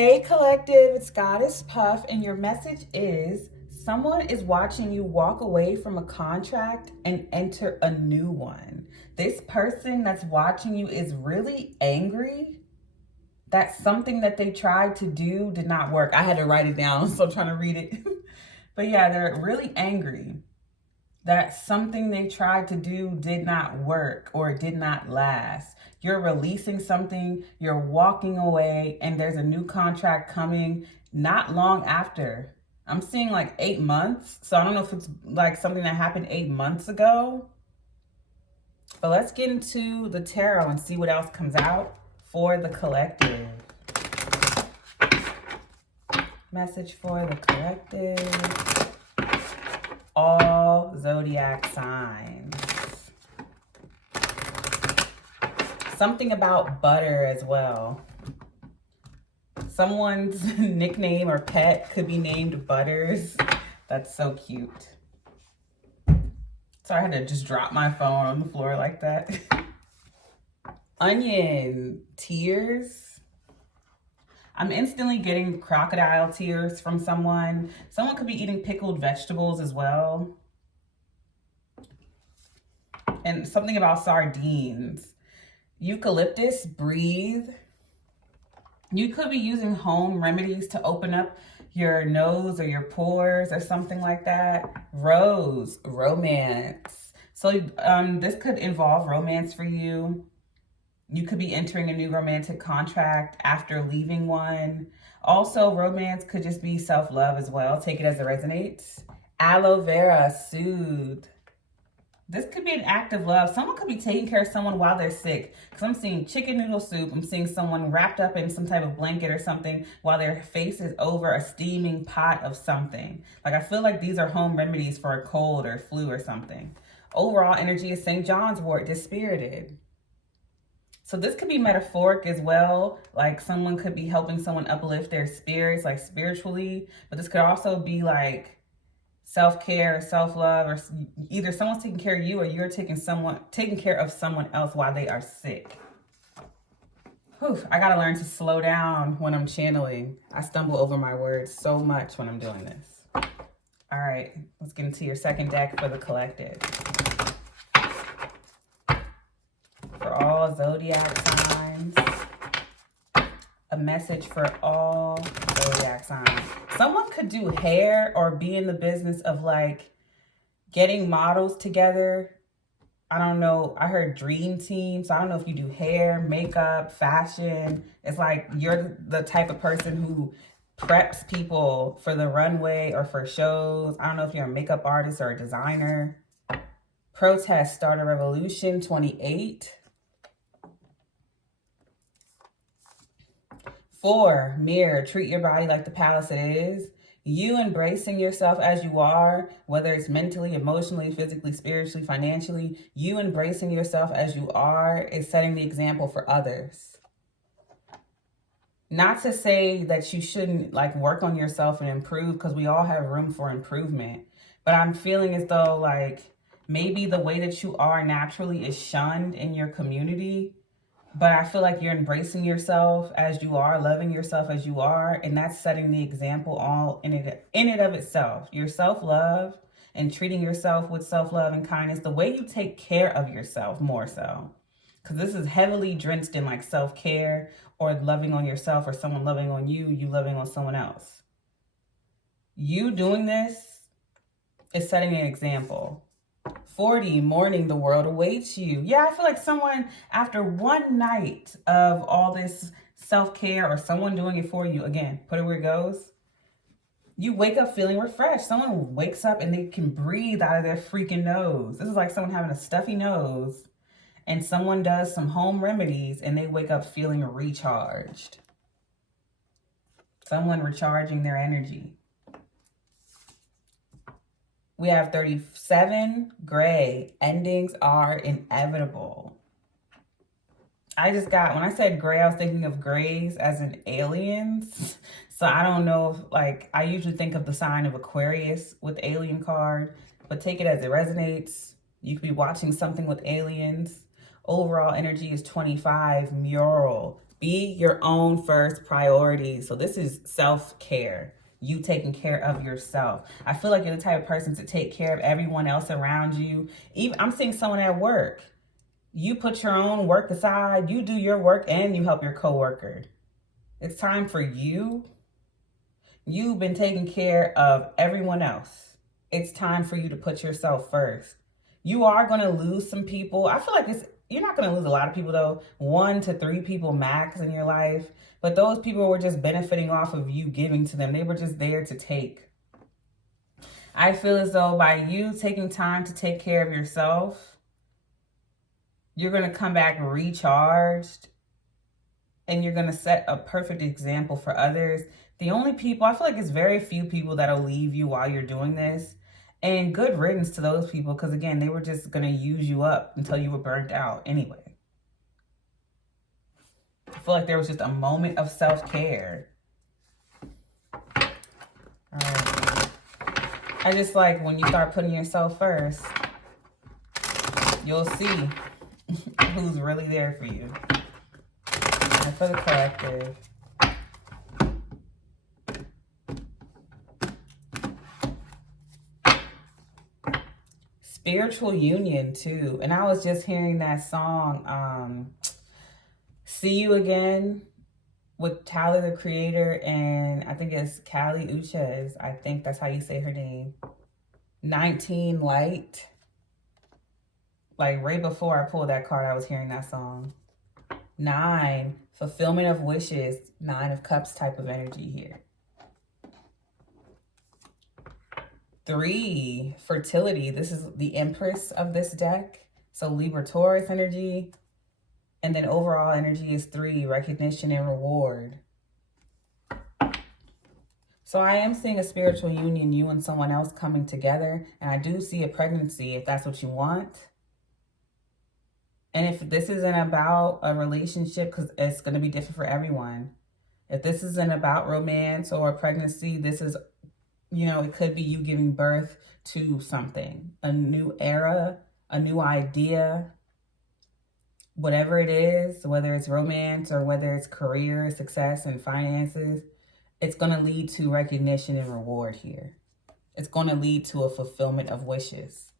Hey collective, it's Goddess Puff, and your message is someone is watching you walk away from a contract and enter a new one. This person that's watching you is really angry that something that they tried to do did not work. I had to write it down, so I'm trying to read it. But yeah, they're really angry that something they tried to do did not work or did not last. You're releasing something, you're walking away, and there's a new contract coming not long after. I'm seeing like 8 months. So I don't know if it's like something that happened 8 months ago. But let's get into the tarot and see what else comes out for the collective. Message for the collective. All zodiac signs. Something about butter as well. Someone's nickname or pet could be named Butters. That's so cute. Sorry, I had to just drop my phone on the floor like that. Onion, tears. I'm instantly getting crocodile tears from someone. Someone could be eating pickled vegetables as well. And something about sardines. Eucalyptus, breathe. You could be using home remedies to open up your nose or your pores or something like that. Rose, romance. So this could involve romance for you. You could be entering a new romantic contract after leaving one. Also, romance could just be self-love as well. Take it as it resonates. Aloe vera, soothe. This could be an act of love. Someone could be taking care of someone while they're sick. Because I'm seeing chicken noodle soup. I'm seeing someone wrapped up in some type of blanket or something while their face is over a steaming pot of something. Like, I feel like these are home remedies for a cold or flu or something. Overall energy is St. John's wort, dispirited. So this could be metaphoric as well. Like someone could be helping someone uplift their spirits, like spiritually. But this could also be like self-care, self-love, or either someone's taking care of you or you're taking care of someone else while they are sick. Whew, I gotta learn to slow down when I'm channeling. I stumble over my words so much when I'm doing this. All right, let's get into your second deck for the collective. For all zodiac signs. A message for all zodiac signs. Someone could do hair or be in the business of like getting models together. I don't know. I heard dream team. So I don't know if you do hair, makeup, fashion. It's like you're the type of person who preps people for the runway or for shows. I don't know if you're a makeup artist or a designer. Protest, start a revolution, 28. 4, mirror, treat your body like the palace it is. You embracing yourself as you are, whether it's mentally, emotionally, physically, spiritually, financially, you embracing yourself as you are is setting the example for others. Not to say that you shouldn't like work on yourself and improve, because we all have room for improvement. But I'm feeling as though like maybe the way that you are naturally is shunned in your community. But I feel like you're embracing yourself as you are, loving yourself as you are, and that's setting the example all in it of itself. Your self-love and treating yourself with self-love and kindness, the way you take care of yourself more so. Because this is heavily drenched in like self-care or loving on yourself or someone loving on you, you loving on someone else. You doing this is setting an example. 40, mourning, the world awaits you. Yeah, I feel like someone, after one night of all this self-care or someone doing it for you, again, put it where it goes, you wake up feeling refreshed. Someone wakes up and they can breathe out of their freaking nose. This is like someone having a stuffy nose and someone does some home remedies and they wake up feeling recharged. Someone recharging their energy. We have 37, gray. Endings are inevitable. I just got, when I said gray, I was thinking of grays as in aliens. So I don't know, like, I usually think of the sign of Aquarius with alien card, but take it as it resonates. You could be watching something with aliens. Overall energy is 25, mural. Be your own first priority. So this is self-care. You taking care of yourself. I feel like you're the type of person to take care of everyone else around you. Even I'm seeing someone at work. You put your own work aside. You do your work and you help your coworker. It's time for you. You've been taking care of everyone else. It's time for you to put yourself first. You are going to lose some people. I feel like you're not going to lose a lot of people though. 1 to 3 people max in your life. But those people were just benefiting off of you giving to them. They were just there to take. I feel as though by you taking time to take care of yourself, you're going to come back recharged. And you're going to set a perfect example for others. The only people, I feel like it's very few people that'll leave you while you're doing this. And good riddance to those people, because again, they were just going to use you up until you were burnt out anyway. I feel like there was just a moment of self-care. All right. I just like when you start putting yourself first, you'll see who's really there for you. And for the collective. Spiritual union too. And I was just hearing that song, See You Again, with Tyler the Creator, and I think it's Kali Uchez. I think that's how you say her name. 19 Light. Like right before I pulled that card, I was hearing that song. 9, fulfillment of wishes. 9 of Cups type of energy here. 3, fertility. This is the Empress of this deck. So Libra, Taurus energy. And then overall energy is 3, recognition and reward. So I am seeing a spiritual union, you and someone else coming together. And I do see a pregnancy if that's what you want. And if this isn't about a relationship, because it's going to be different for everyone. If this isn't about romance or pregnancy, this is, you know, it could be you giving birth to something. A new era, a new idea. Whatever it is, whether it's romance or whether it's career, success, and finances, it's going to lead to recognition and reward here. It's going to lead to a fulfillment of wishes.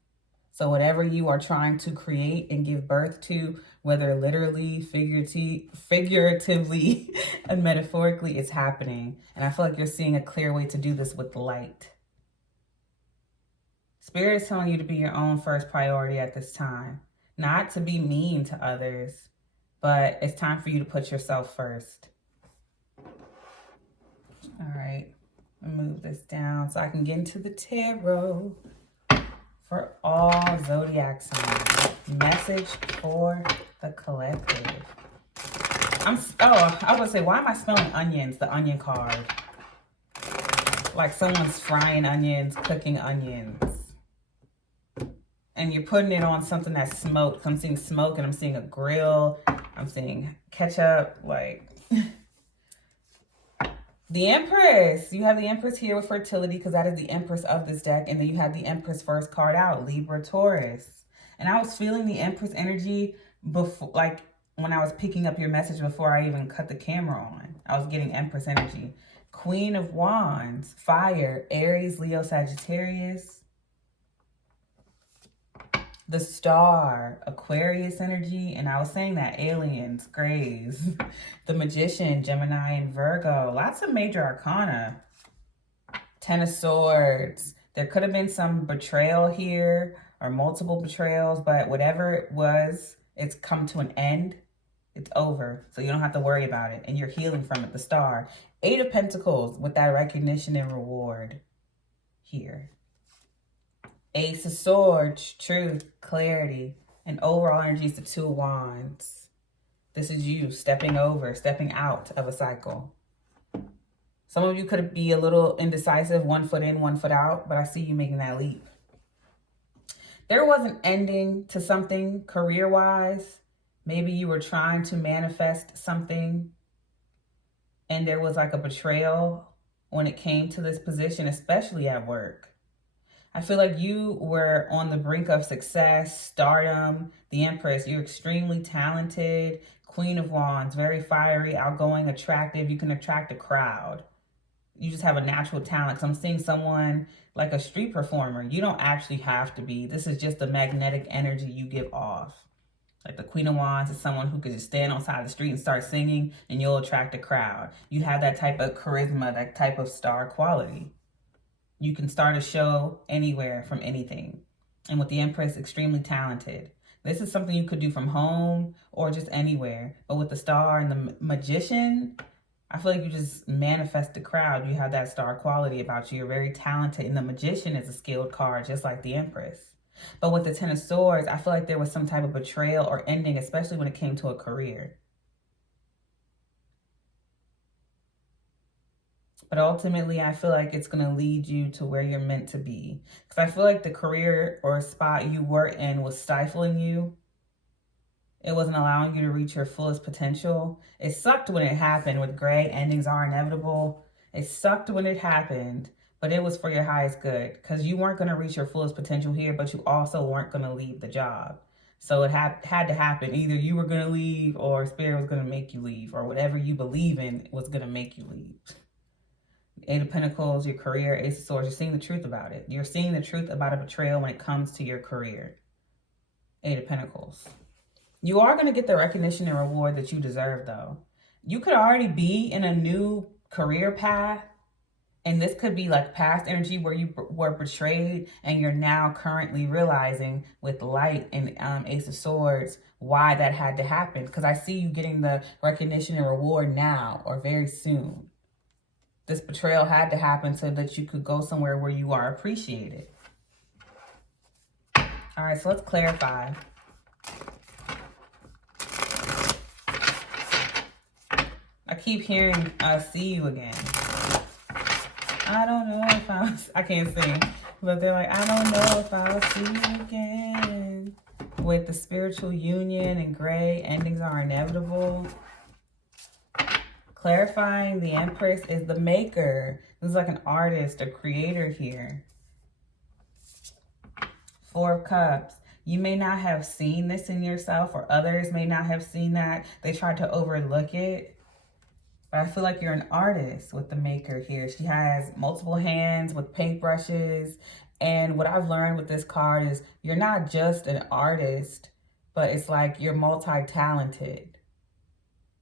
So whatever you are trying to create and give birth to, whether literally, figuratively, and metaphorically, it's happening. And I feel like you're seeing a clear way to do this with light. Spirit is telling you to be your own first priority at this time. Not to be mean to others, but it's time for you to put yourself first. All right, I'll move this down so I can get into the tarot for all Zodiac signs. Message for the collective. I was gonna say, why am I smelling onions? The onion card. Like someone's frying onions, cooking onions. And you're putting it on something that's smoked. I'm seeing smoke and I'm seeing a grill. I'm seeing ketchup, like. The Empress. You have the Empress here with fertility because that is the Empress of this deck. And then you have the Empress first card out, Libra, Taurus. And I was feeling the Empress energy before, like when I was picking up your message before I even cut the camera on. I was getting Empress energy. Queen of Wands, fire, Aries, Leo, Sagittarius. The Star, Aquarius energy, and I was saying that aliens, grays, the Magician, Gemini, and Virgo. Lots of major arcana. 10 of Swords. There could have been some betrayal here or multiple betrayals, but whatever it was, it's come to an end. It's over, so you don't have to worry about it, and you're healing from it. The Star. 8 of Pentacles with that recognition and reward here. Ace of Swords, truth, clarity, and overall energy is the 2 of Wands. This is you stepping out of a cycle. Some of you could be a little indecisive, 1 foot in, 1 foot out, but I see you making that leap. There was an ending to something career-wise. Maybe you were trying to manifest something and there was like a betrayal when it came to this position, especially at work. I feel like you were on the brink of success, stardom, the Empress. You're extremely talented, Queen of Wands, very fiery, outgoing, attractive. You can attract a crowd. You just have a natural talent. Because I'm seeing someone like a street performer. You don't actually have to be. This is just the magnetic energy you give off. Like the Queen of Wands is someone who could just stand on the side of the street and start singing, and you'll attract a crowd. You have that type of charisma, that type of star quality. You can start a show anywhere from anything. And with the Empress, extremely talented. This is something you could do from home or just anywhere. But with the Star and the Magician, I feel like you just manifest the crowd. You have that star quality about you. You're very talented. And the Magician is a skilled card, just like the Empress. But with the Ten of Swords, I feel like there was some type of betrayal or ending, especially when it came to a career. But ultimately, I feel like it's going to lead you to where you're meant to be. Because I feel like the career or spot you were in was stifling you. It wasn't allowing you to reach your fullest potential. It sucked when it happened. With gray, endings are inevitable. It sucked when it happened, but it was for your highest good. Because you weren't going to reach your fullest potential here, but you also weren't going to leave the job. So it had to happen. Either you were going to leave or Spirit was going to make you leave, or whatever you believe in was going to make you leave. Eight of Pentacles, your career, Ace of Swords, you're seeing the truth about it. You're seeing the truth about a betrayal when it comes to your career. Eight of Pentacles. You are going to get the recognition and reward that you deserve, though. You could already be in a new career path, and this could be like past energy where you were betrayed, and you're now currently realizing with Light and Ace of Swords why that had to happen. Because I see you getting the recognition and reward now or very soon. This betrayal had to happen so that you could go somewhere where you are appreciated. All right, so let's clarify. I keep hearing, I'll see you again. I don't know if I can't sing, but they're like, I don't know if I'll see you again. With the spiritual union and gray, endings are inevitable. Clarifying, the Empress is the maker. This is like an artist, a creator here. Four of Cups. You may not have seen this in yourself, or others may not have seen that. They tried to overlook it. But I feel like you're an artist with the maker here. She has multiple hands with paintbrushes. And what I've learned with this card is you're not just an artist, but it's like you're multi-talented.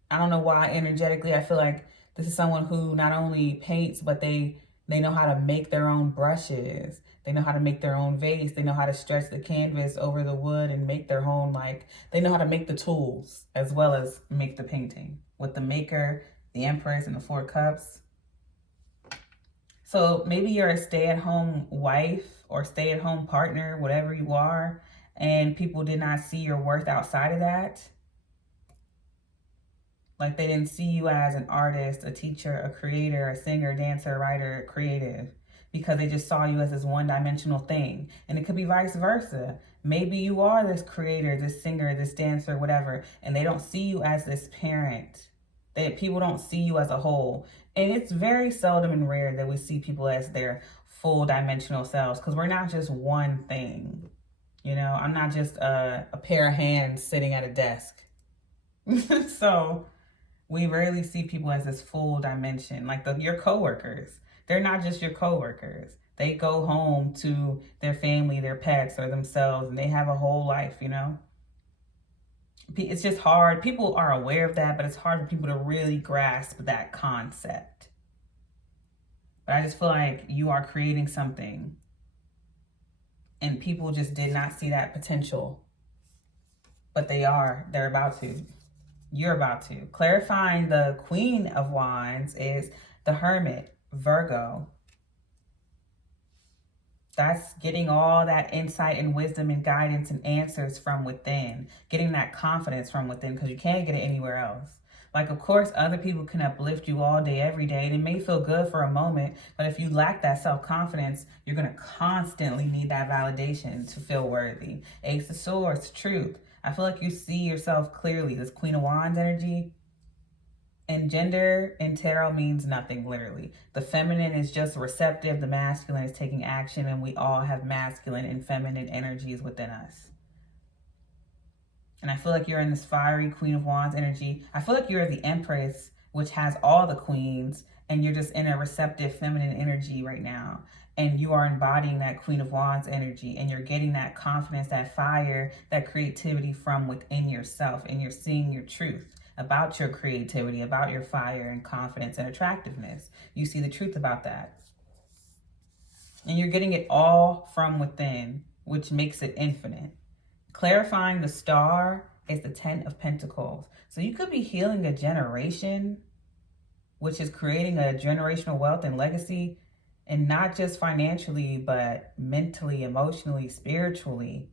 I don't know why energetically I feel like this is someone who not only paints, but they know how to make their own brushes. They know how to make their own vase. They know how to stretch the canvas over the wood and make their own, like, they know how to make the tools as well as make the painting. With the maker, the Empress, and the Four Cups. So maybe you're a stay-at-home wife or stay-at-home partner, whatever you are, and people did not see your worth outside of that. Like they didn't see you as an artist, a teacher, a creator, a singer, dancer, writer, creative, because they just saw you as this one-dimensional thing. And it could be vice versa. Maybe you are this creator, this singer, this dancer, whatever, and they don't see you as this parent. People don't see you as a whole. And it's very seldom and rare that we see people as their full dimensional selves, because we're not just one thing. You know, I'm not just a pair of hands sitting at a desk. So we rarely see people as this full dimension. Like your coworkers, they're not just your coworkers. They go home to their family, their pets, or themselves, and they have a whole life, you know? It's just hard. People are aware of that, but it's hard for people to really grasp that concept. But I just feel like you are creating something, and people just did not see that potential. But they're about to. You're about to. Clarifying the Queen of Wands is the Hermit, Virgo. That's getting all that insight and wisdom and guidance and answers from within. Getting that confidence from within, because you can't get it anywhere else. Like, of course, other people can uplift you all day, every day, and it may feel good for a moment, but if you lack that self-confidence, you're going to constantly need that validation to feel worthy. Ace of Swords, truth. I feel like you see yourself clearly. This Queen of Wands energy. And gender in tarot means nothing, literally. The feminine is just receptive. The masculine is taking action. And we all have masculine and feminine energies within us. And I feel like you're in this fiery Queen of Wands energy. I feel like you're the Empress, which has all the queens, and you're just in a receptive feminine energy right now. And you are embodying that Queen of Wands energy, and you're getting that confidence, that fire, that creativity from within yourself. And you're seeing your truth about your creativity, about your fire and confidence and attractiveness. You see the truth about that. And you're getting it all from within, which makes it infinite. Clarifying the star is the 10 of Pentacles. So you could be healing a generation, which is creating a generational wealth and legacy, and not just financially, but mentally, emotionally, spiritually,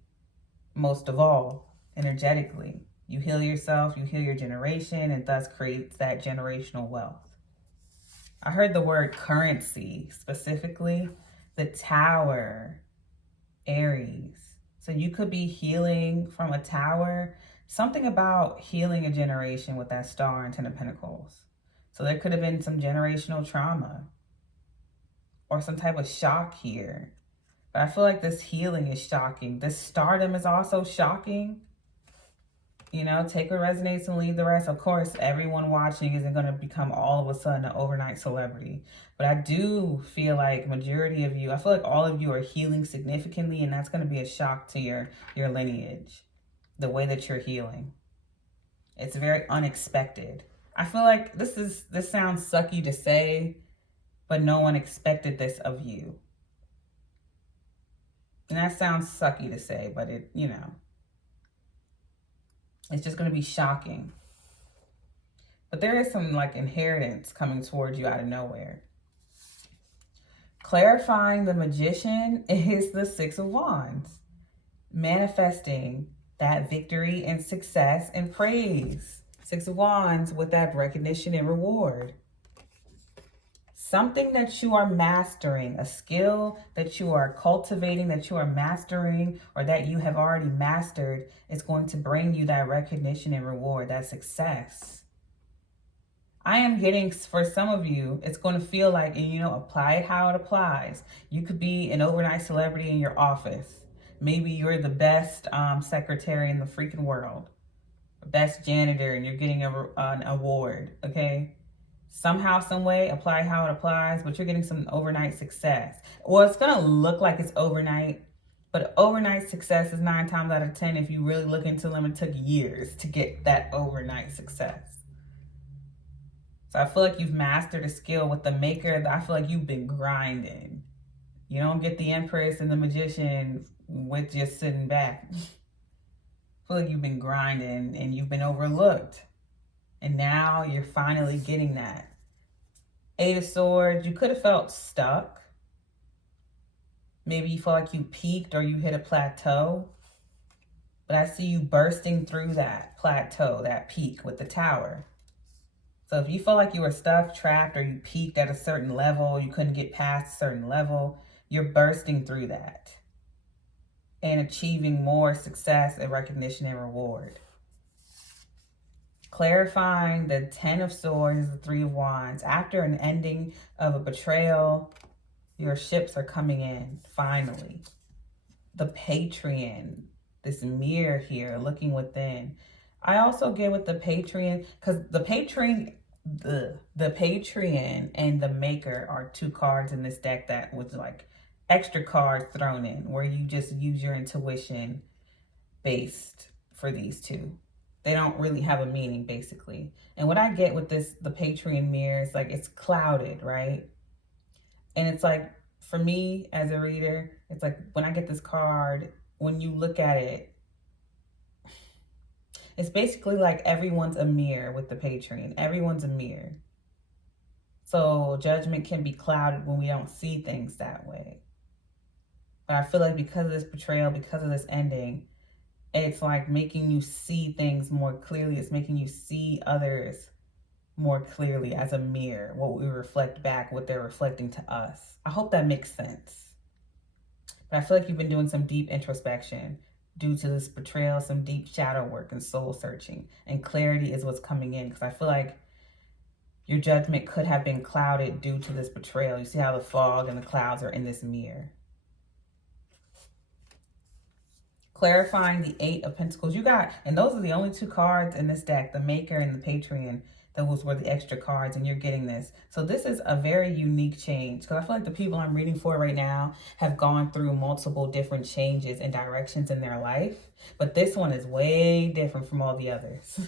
most of all, energetically. You heal yourself, you heal your generation, and thus creates that generational wealth. I heard the word currency, specifically the Tower, Aries. So you could be healing from a tower, something about healing a generation with that star and 10 of Pentacles. So there could have been some generational trauma or some type of shock here. But I feel like this healing is shocking. This stardom is also shocking. You know, take what resonates and leave the rest. Of course, everyone watching isn't going to become all of a sudden an overnight celebrity. But I do feel like majority of you, I feel like all of you are healing significantly, and that's going to be a shock to your lineage, the way that you're healing. It's very unexpected. I feel like this sounds sucky to say, but no one expected this of you. And that sounds sucky to say, but it, you know, it's just going to be shocking. But there is some like inheritance coming towards you out of nowhere. Clarifying the Magician is the 6 of Wands. Manifesting that victory and success and praise. 6 of Wands with that recognition and reward. Something that you are mastering, a skill that you are cultivating, that you are mastering, or that you have already mastered, is going to bring you that recognition and reward, that success. I am getting, for some of you, it's going to feel like, and you know, apply it how it applies. You could be an overnight celebrity in your office. Maybe you're the best secretary in the freaking world, best janitor, and you're getting an award, okay? Somehow, some way, apply how it applies, but you're getting some overnight success. Well, it's going to look like it's overnight, but overnight success is 9 times out of 10. If you really look into them, it took years to get that overnight success. So I feel like you've mastered a skill with the Maker. I feel like you've been grinding. You don't get the Empress and the Magician with just sitting back. I feel like you've been grinding and you've been overlooked. And now you're finally getting that. 8 of Swords, you could have felt stuck. Maybe you feel like you peaked or you hit a plateau. But I see you bursting through that plateau, that peak with the Tower. So if you feel like you were stuck, trapped, or you peaked at a certain level, you couldn't get past a certain level, you're bursting through that and achieving more success and recognition and reward. Clarifying the 10 of Swords, the 3 of Wands. After an ending of a betrayal, your ships are coming in, finally. The Patreon, this mirror here, looking within. I also get with the Patreon, because the Patreon and the Maker are 2 cards in this deck that was like extra cards thrown in, where you just use your intuition based for these 2. They don't really have a meaning, basically. And what I get with this, the Patreon mirror, is like it's clouded, right? And it's like, for me as a reader, it's like when I get this card, when you look at it, it's basically like everyone's a mirror with the Patreon. Everyone's a mirror. So judgment can be clouded when we don't see things that way. But I feel like because of this betrayal, because of this ending, it's like making you see things more clearly. It's making you see others more clearly as a mirror, what we reflect back, what they're reflecting to us. I hope that makes sense. But I feel like you've been doing some deep introspection due to this betrayal, some deep shadow work and soul searching. And clarity is what's coming in, because I feel like your judgment could have been clouded due to this betrayal. You see how the fog and the clouds are in this mirror. Clarifying the Eight of Pentacles. You got, and those are the only two cards in this deck, the Maker and the Patreon. Those were the extra cards, and you're getting this. So this is a very unique change, because I feel like the people I'm reading for right now have gone through multiple different changes and directions in their life. But this one is way different from all the others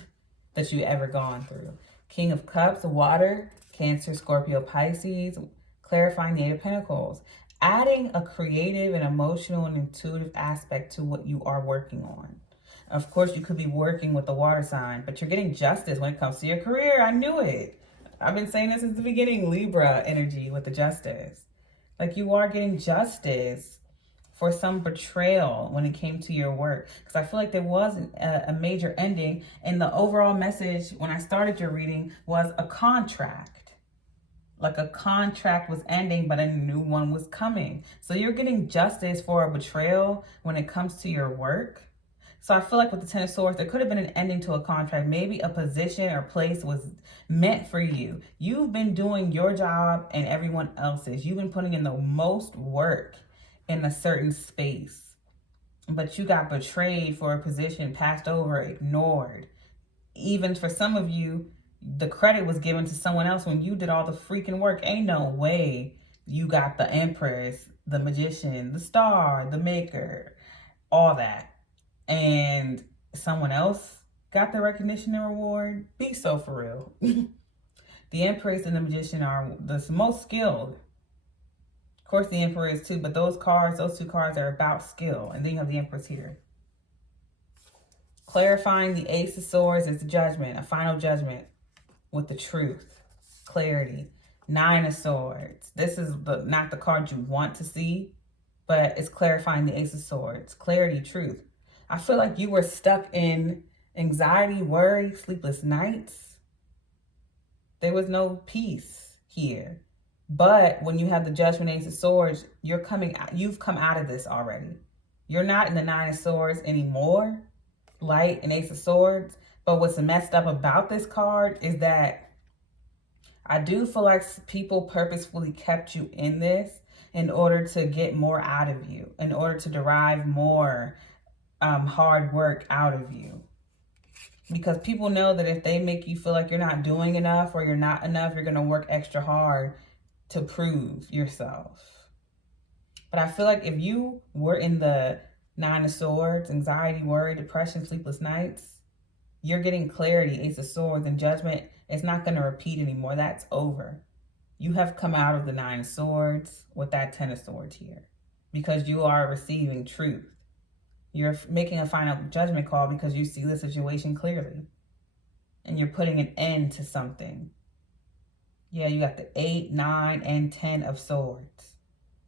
that you've ever gone through. King of Cups, water, Cancer, Scorpio, Pisces. Clarifying the Eight of Pentacles. Adding a creative and emotional and intuitive aspect to what you are working on. Of course, you could be working with the water sign, but you're getting justice when it comes to your career. I knew it. I've been saying this since the beginning. Libra energy with the justice. Like, you are getting justice for some betrayal when it came to your work. Because I feel like there was a major ending. And the overall message when I started your reading was a contract. Like, a contract was ending, but a new one was coming. So you're getting justice for a betrayal when it comes to your work. So I feel like with the Ten of Swords, there could have been an ending to a contract. Maybe a position or place was meant for you. You've been doing your job and everyone else's. You've been putting in the most work in a certain space. But you got betrayed for a position, passed over, ignored. Even for some of you, the credit was given to someone else when you did all the freaking work. Ain't no way you got the Empress, the Magician, the Star, the Maker, all that. And someone else got the recognition and reward. Be so for real. The Empress and the Magician are the most skilled. Of course, the Emperor is too, but those two cards are about skill. And then you have the Empress here. Clarifying the Ace of Swords is the Judgment, a final judgment with the truth, clarity. Nine of Swords. This is not the card you want to see, but it's clarifying the Ace of Swords. Clarity, truth. I feel like you were stuck in anxiety, worry, sleepless nights. There was no peace here. But when you have the Judgment, Ace of Swords, you've come out of this already. You're not in the Nine of Swords anymore, Light and Ace of Swords. But what's messed up about this card is that I do feel like people purposefully kept you in this in order to get more out of you, in order to derive more hard work out of you. Because people know that if they make you feel like you're not doing enough or you're not enough, you're going to work extra hard to prove yourself. But I feel like if you were in the Nine of Swords, anxiety, worry, depression, sleepless nights, you're getting clarity, Ace of Swords, and Judgment. It's not going to repeat anymore. That's over. You have come out of the Nine of Swords with that Ten of Swords here because you are receiving truth. You're making a final judgment call because you see the situation clearly. And you're putting an end to something. Yeah, you got the 8, 9, and 10 of Swords.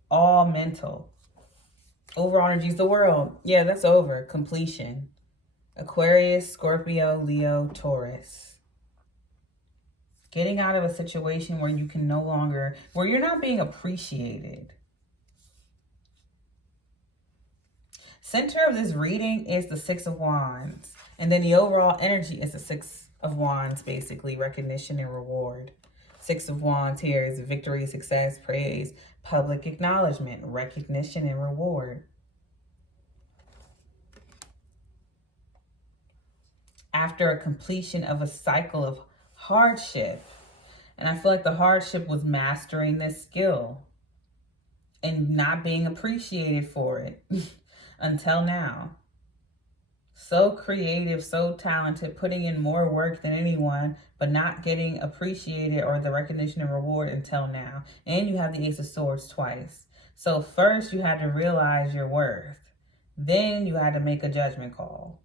All mental. Overall energy is the World. Yeah, that's over. Completion. Aquarius, Scorpio, Leo, Taurus. Getting out of a situation where you can no longer, where you're not being appreciated. Center of this reading is the Six of Wands. And then the overall energy is the Six of Wands, basically. Recognition and reward. Six of Wands here is victory, success, praise, public acknowledgement, recognition, and reward. After a completion of a cycle of hardship. And I feel like the hardship was mastering this skill and not being appreciated for it. Until now. So creative, so talented, putting in more work than anyone, but not getting appreciated or the recognition and reward until now. And you have the Ace of Swords twice. So first you had to realize your worth. Then you had to make a judgment call.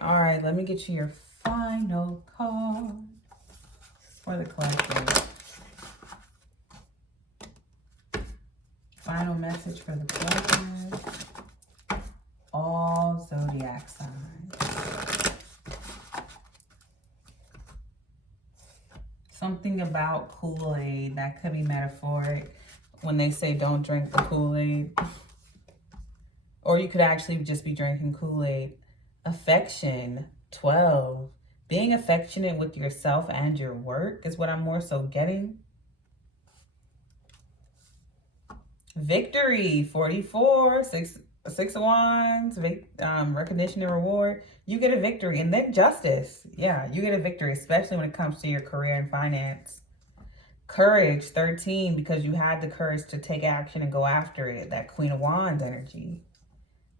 All right, let me get you your final card for the collective. Final message for the collective. All zodiac signs. Something about Kool-Aid that could be metaphoric when they say don't drink the Kool-Aid. Or you could actually just be drinking Kool-Aid. Affection, 12. Being affectionate with yourself and your work is what I'm more so getting. Victory, 44, six of wands, recognition and reward. You get a victory. And then justice. Yeah, you get a victory, especially when it comes to your career and finance. Courage, 13, because you had the courage to take action and go after it. That Queen of Wands energy.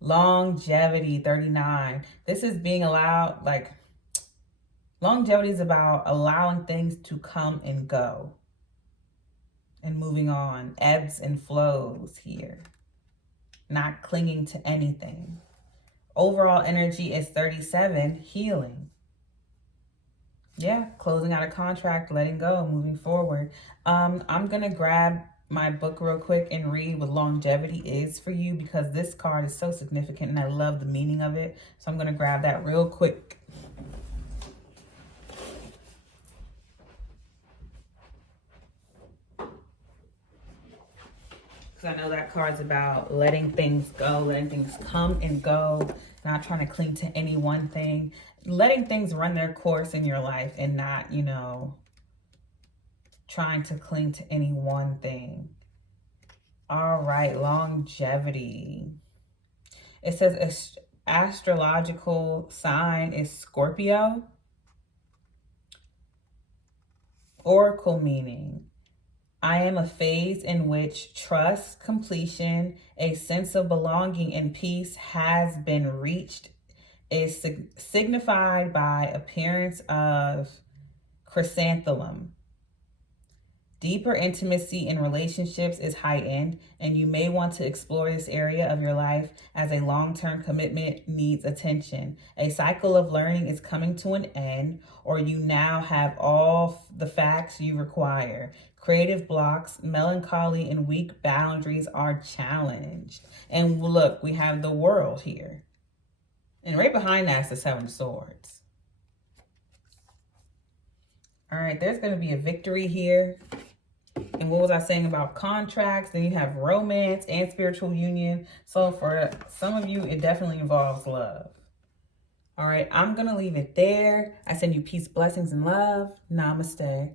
Longevity, 39. This is being allowed, like, longevity is about allowing things to come and go. And moving on. Ebbs and flows here. Not clinging to anything. Overall energy is 37, healing. Yeah, closing out a contract, letting go, moving forward. I'm going to grab my book real quick and read what longevity is for you, because this card is so significant and I love the meaning of it. So I'm going to grab that real quick. I know that card's about letting things go, letting things come and go, not trying to cling to any one thing, letting things run their course in your life and not, you know, trying to cling to any one thing. All right, longevity. It says astrological sign is Scorpio. Oracle meaning. I am a phase in which trust, completion, a sense of belonging and peace has been reached. Is signified by appearance of chrysanthemum. Deeper intimacy in relationships is heightened, and you may want to explore this area of your life as a long-term commitment needs attention. A cycle of learning is coming to an end, or you now have all the facts you require. Creative blocks, melancholy, and weak boundaries are challenged. And look, we have the World here. And right behind that is the Seven of Swords. All right, there's going to be a victory here. And what was I saying about contracts? Then you have romance and spiritual union. So for some of you, it definitely involves love. All right, I'm going to leave it there. I send you peace, blessings, and love. Namaste.